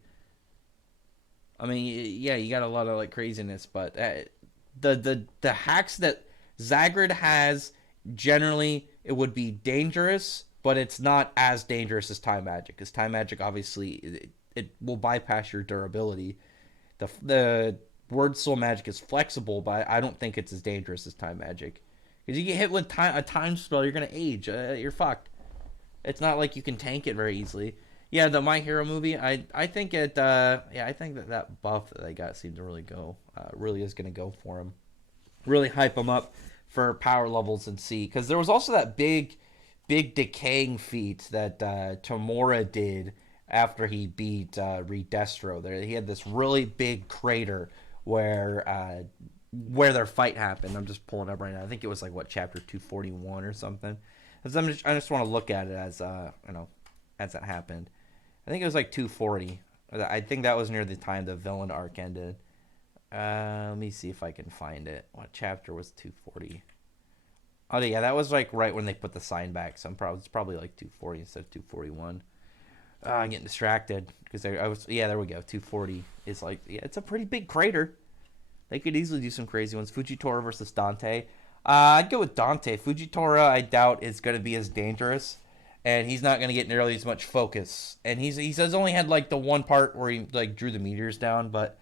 I mean, yeah, you got a lot of like craziness, but the hacks that Zagrid has, generally it would be dangerous, but it's not as dangerous as time magic. Because time magic, obviously, it will bypass your durability. The word soul magic is flexible, but I don't think it's as dangerous as time magic. Because you get hit with a time spell, you're gonna age. You're fucked. It's not like you can tank it very easily. Yeah, the My Hero movie. I think it. Yeah, I think that buff that they got seemed to really go. Really is going to go for him. Really hype him up for power levels and C. Because there was also that big decaying feat that Tamura did after he beat Reed Destro. There, he had this really big crater where their fight happened. I'm just pulling up right now. I think it was like what chapter 241 or something. I just want to look at it as as it happened. I think it was like 240. I think that was near the time the villain arc ended. Let me see if I can find it. What chapter was 240? Oh yeah, that was like right when they put the sign back. So it's probably like 240 instead of 241. I'm getting distracted because I was there we go. 240 is like it's a pretty big crater. They could easily do some crazy ones. Fujitora versus Dante. I'd go with Dante. Fujitora, I doubt is going to be as dangerous, and he's not going to get nearly as much focus. And he says only had like the one part where he like drew the meteors down, but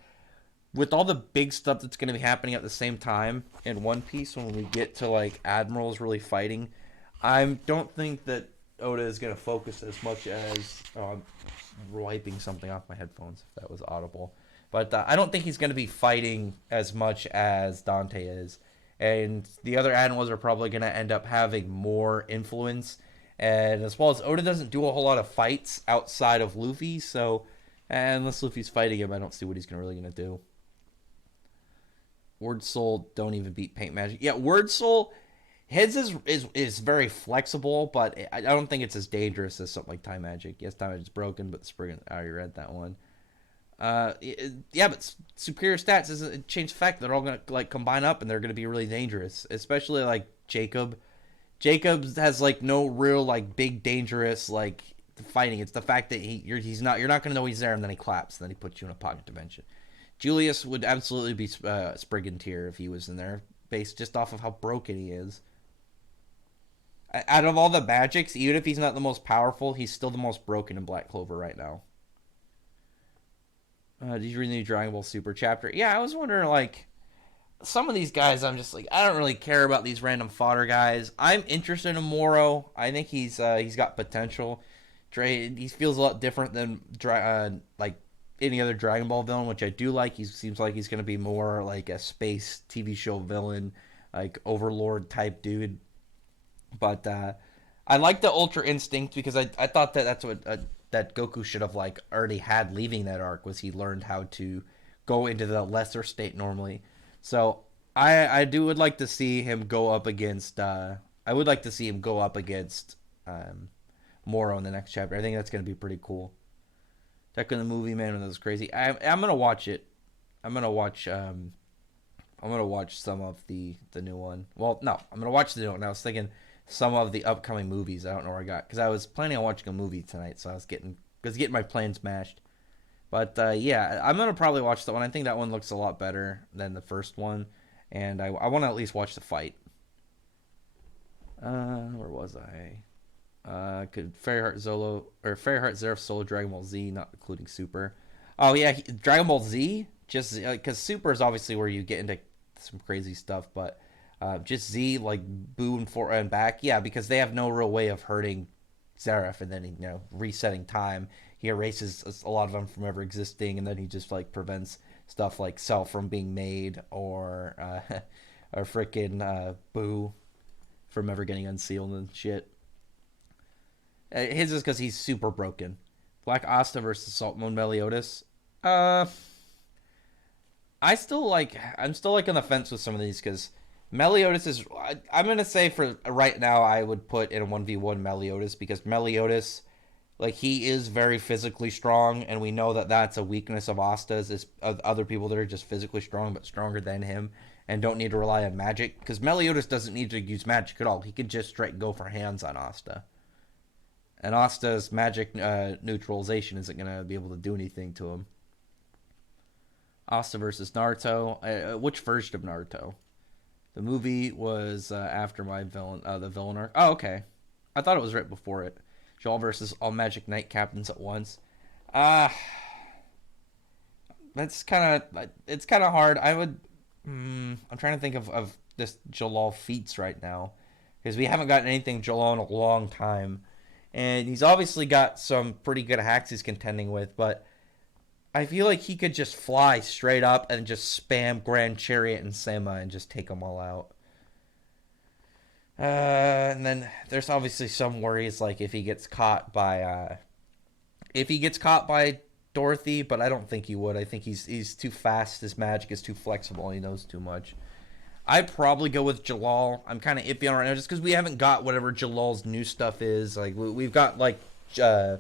with all the big stuff that's going to be happening at the same time in One Piece when we get to like admirals really fighting, I don't think that Oda is going to focus as much as wiping something off my headphones if that was audible. But I don't think he's going to be fighting as much as Dante is. And the other admirals are probably going to end up having more influence. And as well as Oda doesn't do a whole lot of fights outside of Luffy, so unless Luffy's fighting him, I don't see what he's really going to do. Word Soul don't even beat Paint Magic. Yeah, Word Soul, his is very flexible, but I don't think it's as dangerous as something like Time Magic. Yes, Time Magic's broken, but Spriggan, I already read that one. Yeah, but superior stats doesn't change the fact that they're all gonna like combine up and they're gonna be really dangerous. Especially like Jacob. Jacob has like no real like big dangerous like fighting. It's the fact that you're not gonna know he's there and then he claps and then he puts you in a pocket dimension. Julius would absolutely be Spriggan tier if he was in there, based just off of how broken he is. Out of all the magics, even if he's not the most powerful, he's still the most broken in Black Clover right now. Did you read the new Dragon Ball Super chapter? Yeah, I was wondering, like, some of these guys, I'm just like, I don't really care about these random fodder guys. I'm interested in Moro. I think he's got potential. He feels a lot different than like any other Dragon Ball villain, which I do like. He seems like he's going to be more like a space TV show villain, like Overlord type dude. But I like the Ultra Instinct because I thought that's what that Goku should have like already had leaving that arc was he learned how to go into the lesser state normally. So would like to see him go up against Moro in the next chapter. I think that's gonna be pretty cool. Deck in the movie, man, that was crazy. I'm gonna watch it. I'm gonna watch some of the new one. Well, no, I'm gonna watch the new one. I was thinking some of the upcoming movies. I don't know where I got because I was planning on watching a movie tonight, so I was getting my plans mashed. But yeah, I'm gonna probably watch that one. I think that one looks a lot better than the first one, and I want to at least watch the fight. Where was I? Could Fairy Heart Zero Solo Dragon Ball Z, not including Super. Oh yeah, Dragon Ball Z, just because Super is obviously where you get into some crazy stuff, but just Z like Boo and for and back, yeah, because they have no real way of hurting Seraph, and then resetting time. He erases a lot of them from ever existing, and then he just like prevents stuff like Cell from being made or or frickin' Boo from ever getting unsealed and shit. His is because he's super broken. Black Asta versus Salt Moon Meliodas. I'm still like on the fence with some of these because Meliodas is. I'm gonna say for right now I would put in a 1v1 Meliodas because Meliodas, like he is very physically strong, and we know that that's a weakness of Asta's is of other people that are just physically strong but stronger than him and don't need to rely on magic because Meliodas doesn't need to use magic at all. He can just straight go for hands on Asta. And Asta's magic neutralization isn't going to be able to do anything to him. Asta versus Naruto. Which version of Naruto? The movie was after the villain arc. Oh, okay. I thought it was right before it. Joel versus all Magic Knight captains at once. It's kind of hard. I'm trying to think of this Jalal feats right now because we haven't gotten anything Jalal in a long time. And he's obviously got some pretty good hacks he's contending with, but I feel like he could just fly straight up and just spam Grand Chariot and Sema and just take them all out. And then there's obviously some worries, like if he gets caught by Dorothy, but I don't think he would. I think he's too fast. His magic is too flexible. He knows too much. I'd probably go with Jalal. I'm kind of iffy on right now just because we haven't got whatever Jalal's new stuff is. Like we've got uh,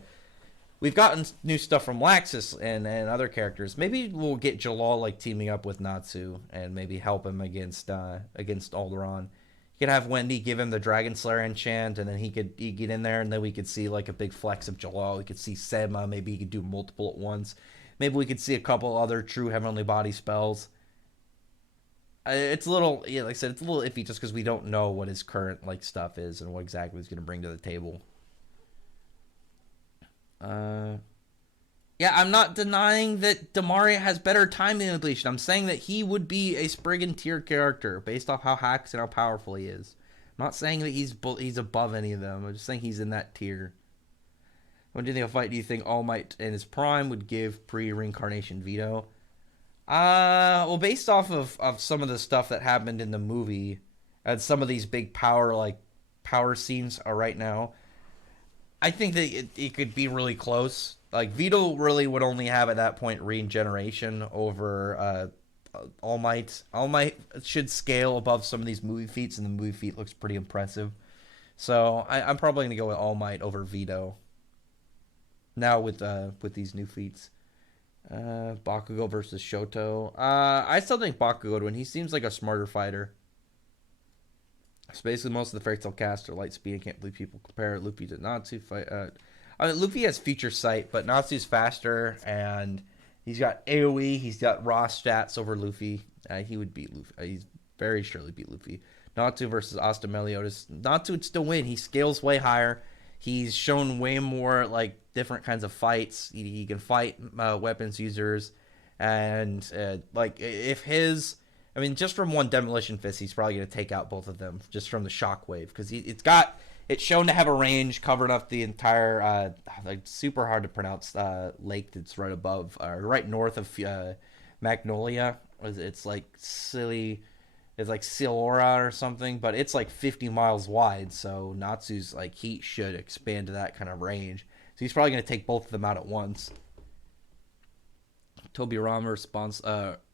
we've gotten new stuff from Laxus and other characters. Maybe we'll get Jalal like teaming up with Natsu and maybe help him against Aldoron. You could have Wendy give him the Dragon Slayer enchant, and then he'd get in there, and then we could see like a big flex of Jalal. We could see Sema. Maybe he could do multiple at once. Maybe we could see a couple other true Heavenly Body spells. It's a little, yeah, like I said, it's a little iffy just because we don't know what his current like stuff is and what exactly he's going to bring to the table. Uh, yeah, I'm not denying that Demaria has better timing than Bleach. I'm saying that he would be a Spriggan tier character based off how hacks and how powerful he is. I'm not saying that he's above any of them. I'm just saying he's in that tier. When do you think of fight? Do you think All Might in his prime would give pre-reincarnation veto? Well, based off of some of the stuff that happened in the movie, and some of these big power scenes are right now, I think that it could be really close. Like Vito really would only have at that point regeneration over All Might. All Might should scale above some of these movie feats, and the movie feat looks pretty impressive. So I'm probably gonna go with All Might over Vito. Now with these new feats. Bakugo versus Shoto. I still think Bakugo would win. He seems like a smarter fighter. So basically, most of the Fairy Tail cast are light speed. I can't believe people compare Luffy to Natsu. I mean, Luffy has feature sight, but Natsu's faster, and he's got AoE. He's got raw stats over Luffy. He would beat Luffy. He's very surely beat Luffy. Natsu versus Asta Meliodas. Natsu would still win. He scales way higher. He's shown way more like different kinds of fights. He can fight weapons users, and like if his, I mean, just from one demolition fist, he's probably going to take out both of them just from the shockwave because it's shown to have a range covering up the entire like super hard to pronounce lake that's right above or right north of Magnolia. It's like silly. It's like Silora or something, but it's like 50 miles wide, so Natsu's like heat should expand to that kind of range. So he's probably going to take both of them out at once. Tobirama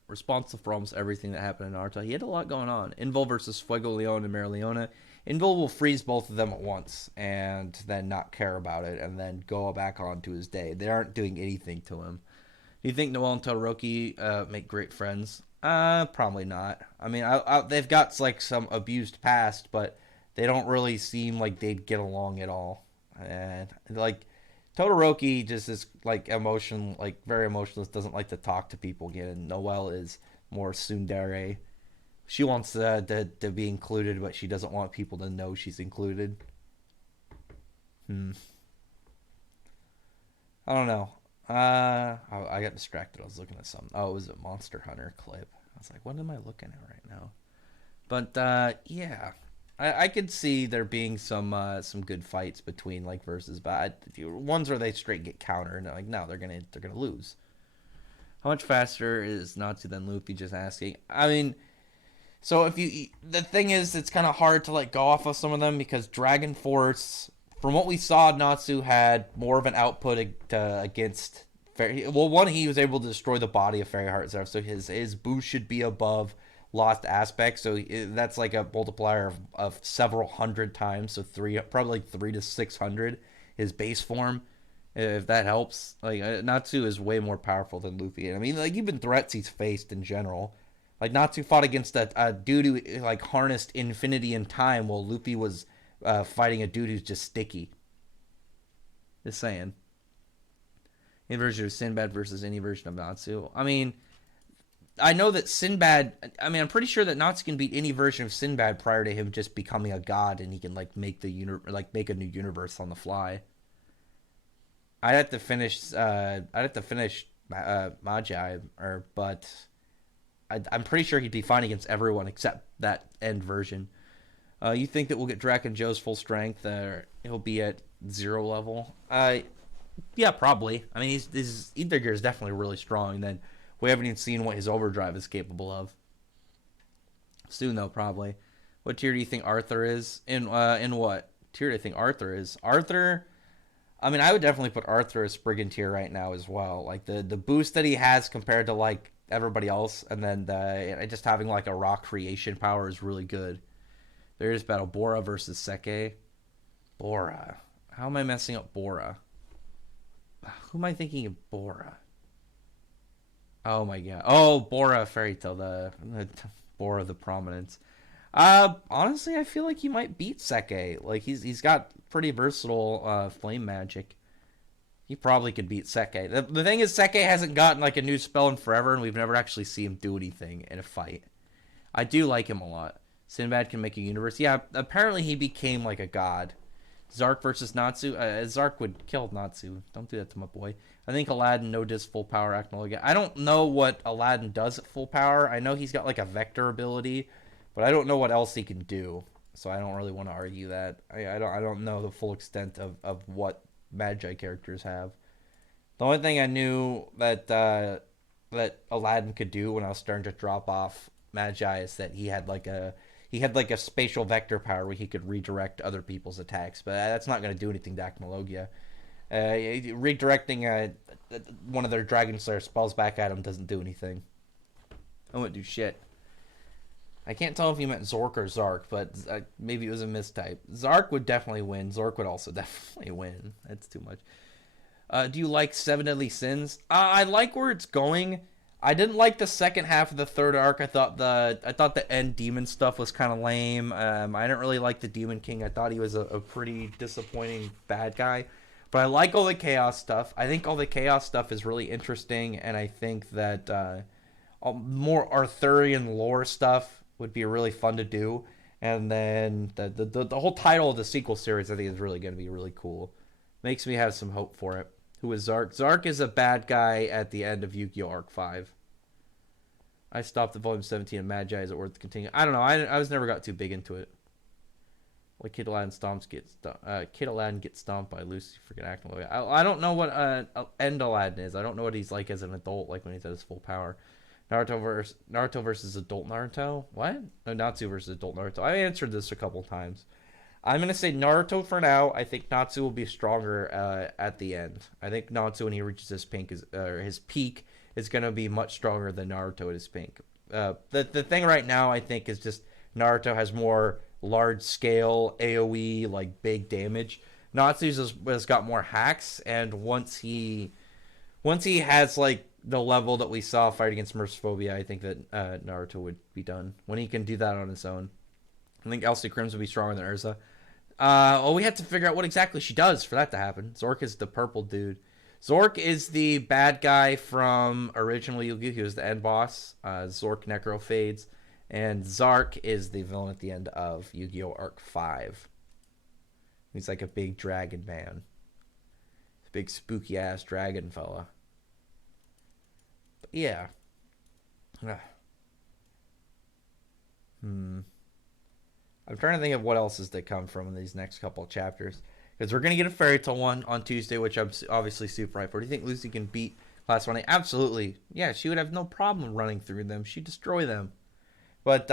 responsible for almost everything that happened in Naruto. He had a lot going on. Invul versus Fuego Leon and Marileona. Invul will freeze both of them at once and then not care about it and then go back on to his day. They aren't doing anything to him. Do you think Noel and Todoroki make great friends? Probably not. I mean, they've got like some abused past, but they don't really seem like they'd get along at all. And like Todoroki just is like very emotionless, doesn't like to talk to people again. And Noelle is more tsundere. She wants to be included, but she doesn't want people to know she's included. I don't know. I got distracted. I was looking at something. Oh, it was a Monster Hunter clip. I was like, what am I looking at right now? But yeah, I could see there being some good fights between like versus, but ones where they straight get countered. And like, no, they're gonna lose. How much faster is Natsu than Luffy? Just asking. I mean, so the thing is, it's kind of hard to like go off of some of them because Dragon Force. From what we saw, Natsu had more of an output against Fairy. Well, one, he was able to destroy the body of Fairy Heart Zero, so his boost should be above Lost Aspect. So that's like a multiplier of several hundred times. So probably like 300 to 600. His base form, if that helps. Like Natsu is way more powerful than Luffy. I mean, like even threats he's faced in general. Like Natsu fought against a dude who like harnessed infinity and time, while Luffy was fighting a dude who's just sticky. Just saying. Any version of Sinbad versus any version of Natsu. I mean, I know that Sinbad. I mean, I'm pretty sure that Natsu can beat any version of Sinbad prior to him just becoming a god, and he can like make make a new universe on the fly. I'd have to finish. Magi, but I'm pretty sure he'd be fine against everyone except that end version. You think that we'll get Draken Joe's full strength? He'll be at zero level. Yeah, probably. I mean, his ether gear is definitely really strong. And then we haven't even seen what his overdrive is capable of. Soon though, probably. What tier do you think Arthur is? In what tier do you think Arthur is? Arthur. I mean, I would definitely put Arthur as Spriggan tier right now as well. Like the boost that he has compared to like everybody else, and then just having like a rock creation power is really good. There's battle Bora versus Seke. Bora. How am I messing up Bora? Who am I thinking of Bora? Oh my god. Oh, Bora Fairy Tale, the Bora the Prominence. Honestly, I feel like he might beat Seke. Like he's got pretty versatile flame magic. He probably could beat Seke. The thing is, Seke hasn't gotten like a new spell in forever, and we've never actually seen him do anything in a fight. I do like him a lot. Sinbad can make a universe. Yeah, apparently he became like a god. Zark versus Natsu. Zark would kill Natsu. Don't do that to my boy. I think Aladdin no dis full power Acnologia. I don't know what Aladdin does at full power. I know he's got like a vector ability, but I don't know what else he can do. So I don't really want to argue that. I don't know the full extent of what Magi characters have. The only thing I knew that Aladdin could do when I was starting to drop off Magi is that he had like a spatial vector power where he could redirect other people's attacks, but that's not going to do anything to Acnologia. Redirecting one of their Dragon Slayer spells back at him doesn't do anything. I wouldn't do shit. I can't tell if you meant Zork or Zark, but maybe it was a mistype. Zark would definitely win. Zork would also definitely win. That's too much. Do you like Seven Deadly Sins? I like where it's going. I didn't like the second half of the third arc. I thought the end demon stuff was kind of lame. I didn't really like the Demon King. I thought he was a pretty disappointing bad guy. But I like all the chaos stuff. I think all the chaos stuff is really interesting, and I think that more Arthurian lore stuff would be really fun to do. And then the whole title of the sequel series, I think, is really going to be really cool. Makes me have some hope for it. Who is Zark? Zark is a bad guy at the end of Yu-Gi-Oh! Arc 5. I stopped at Volume 17 of Magi. Is it worth continuing? I don't know. I was never got too big into it. Like Kid Aladdin gets stomped by Lucy freaking Acnologia. I don't know what End Aladdin is. I don't know what he's like as an adult, like when he's at his full power. Naruto versus adult Naruto? What? No, Natsu versus adult Naruto. I answered this a couple times. I'm gonna say Naruto for now. I think Natsu will be stronger at the end. I think Natsu, when he reaches his peak, is gonna be much stronger than Naruto at his peak. The thing right now, I think, is just Naruto has more large scale AOE, like big damage. Natsu has got more hacks, and once he has like the level that we saw fight against Mercephobia, I think that Naruto would be done when he can do that on his own. I think Elsie Crims would be stronger than Urza. We have to figure out what exactly she does for that to happen. Zork is the purple dude. Zork is the bad guy from original Yu-Gi-Oh! He was the end boss. Zork Necrophades. And Zark is the villain at the end of Yu-Gi-Oh! Arc 5. He's like a big dragon man. Big spooky ass dragon fella. But yeah. I'm trying to think of what else is to come from in these next couple of chapters. Because we're going to get a Fairy Tale one on Tuesday, which I'm obviously super hyped for. Do you think Lucy can beat Class 1A? Absolutely. Yeah, she would have no problem running through them. She'd destroy them. But,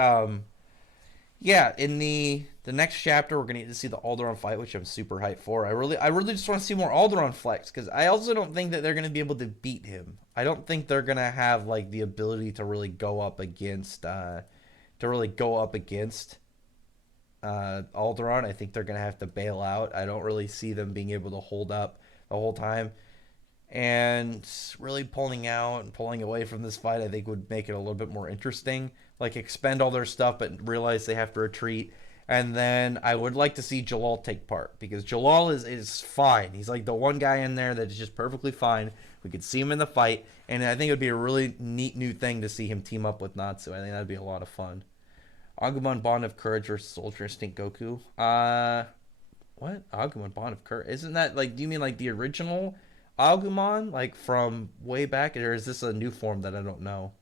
yeah, in the next chapter, we're going to get to see the Aldoron fight, which I'm super hyped for. I really just want to see more Aldoron flex, because I also don't think that they're going to be able to beat him. I don't think they're going to have, like, the ability to really go up against, Aldoron. I think they're going to have to bail out. I don't really see them being able to hold up the whole time. And really pulling out and pulling away from this fight, I think, would make it a little bit more interesting. Like, expend all their stuff, but realize they have to retreat. And then I would like to see Jalal take part, because Jalal is fine. He's like the one guy in there that is just perfectly fine. We could see him in the fight, and I think it would be a really neat new thing to see him team up with Natsu. I think that'd be a lot of fun. Agumon Bond of Courage versus Ultra Instinct Goku. What? Agumon Bond of Courage? Isn't that, like, do you mean like the original Agumon, like from way back, or is this a new form that I don't know?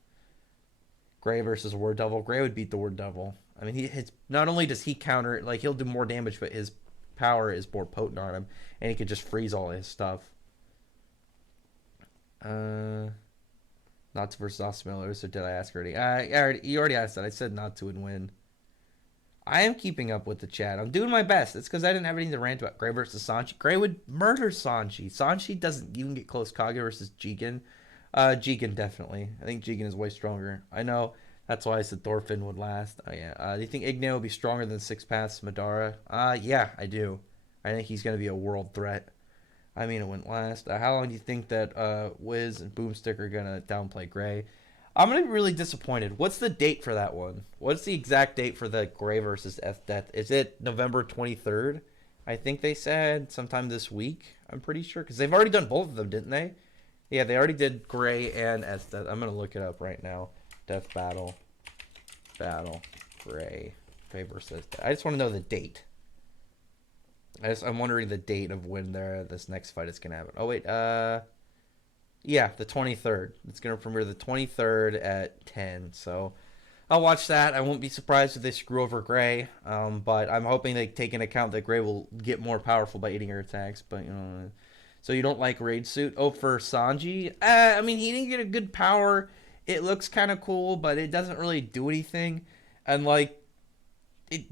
Gray versus Word Devil. Gray would beat the Word Devil. I mean, not only does he counter, like, he'll do more damage, but his power is more potent on him, and he could just freeze all his stuff. Not to versus Austin Miller, so did I ask already? You already asked that. I said not to and win. I am keeping up with the chat. I'm doing my best. It's because I didn't have anything to rant about. Gray versus Sanji. Gray would murder Sanji. Sanji doesn't even get close. Kage versus Jigen. Jigen definitely. I think Jigen is way stronger. I know. That's why I said Thorfinn would last. Oh yeah. Do you think Igneo will be stronger than Six Paths Madara? Yeah, I do. I think he's gonna be a world threat. I mean, it wouldn't last. How long do you think that Wiz and Boomstick are gonna downplay Gray? I'm gonna be really disappointed. What's the date for that one? What's the exact date for the Gray versus F Death? Is it November 23rd? I think they said sometime this week. I'm pretty sure because they've already done both of them, didn't they? Yeah, they already did Gray and F Death. I'm gonna look it up right now. Death battle, Gray versus Death. I just want to know the date. I'm wondering the date of when this next fight is gonna happen. Oh wait, yeah, the 23rd. It's going to premiere the 23rd at 10. So I'll watch that. I won't be surprised if they screw over Gray. But I'm hoping they take into account that Gray will get more powerful by eating her attacks. But, so you don't like Raid Suit? Oh, for Sanji? I mean, he didn't get a good power. It looks kind of cool, but it doesn't really do anything. And,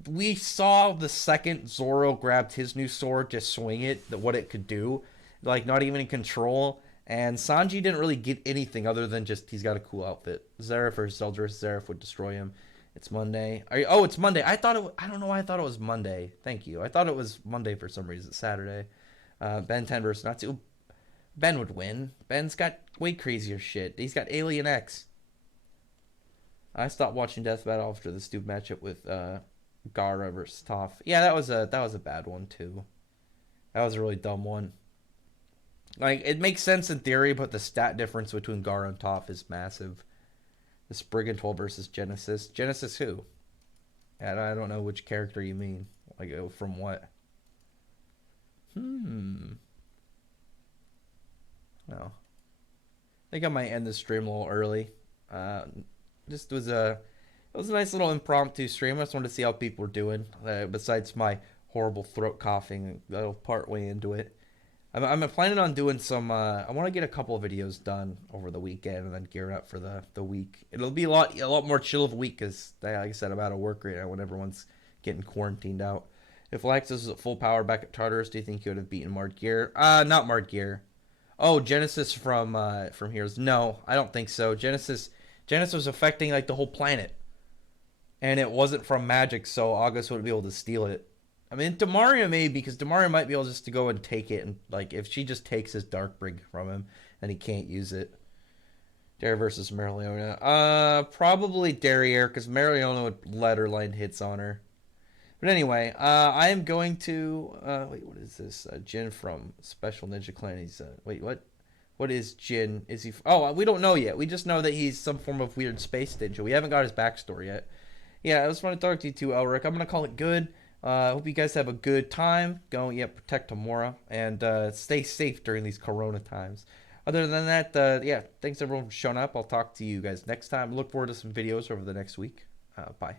we saw the second Zoro grabbed his new sword to swing it, what it could do. Not even in control. And Sanji didn't really get anything other than just he's got a cool outfit. Zeref or Zeldris, Zeref would destroy him. It's Monday. It's Monday. I don't know why I thought it was Monday. Thank you. I thought it was Monday for some reason. Saturday. Ben 10 versus Natsu. Ben would win. Ben's got way crazier shit. He's got Alien X. I stopped watching Death Battle after the stupid matchup with Gaara versus Toph. Yeah, that was a bad one too. That was a really dumb one. It makes sense in theory, but the stat difference between Gaara and Toph is massive. The Spriggan 12 versus Genesis. Genesis who? I don't know which character you mean. From what? No. I think I might end the stream a little early. It was a nice little impromptu stream. I just wanted to see how people were doing. Besides my horrible throat coughing, that'll part way into it. I'm planning on doing some. I want to get a couple of videos done over the weekend and then gear up for the week. It'll be a lot more chill of a week because, like I said, I'm out of work right now when everyone's getting quarantined out. If Lexus was at full power back at Tartarus, do you think you would have beaten Mard Gear? Not Mard Gear. Oh, Genesis from Heroes. No, I don't think so. Genesis was affecting the whole planet, and it wasn't from magic, so August wouldn't be able to steal it. I mean, Demaria maybe, because Demaria might be able just to go and take it, and if she just takes his Dark Brig from him, then he can't use it. Derriere versus Marileona. Probably Derriere, because Marileona would let her land hits on her. But anyway, I am going to wait. What is this? Jin from Special Ninja Clan. He's wait, what? What is Jin? Is he? Oh, we don't know yet. We just know that he's some form of weird space ninja. We haven't got his backstory yet. Yeah, I just want to talk to you too, Elric. I'm gonna call it good. Hope you guys have a good time. Go, protect Tamora and stay safe during these Corona times. Other than that, thanks everyone for showing up. I'll talk to you guys next time. Look forward to some videos over the next week. Bye.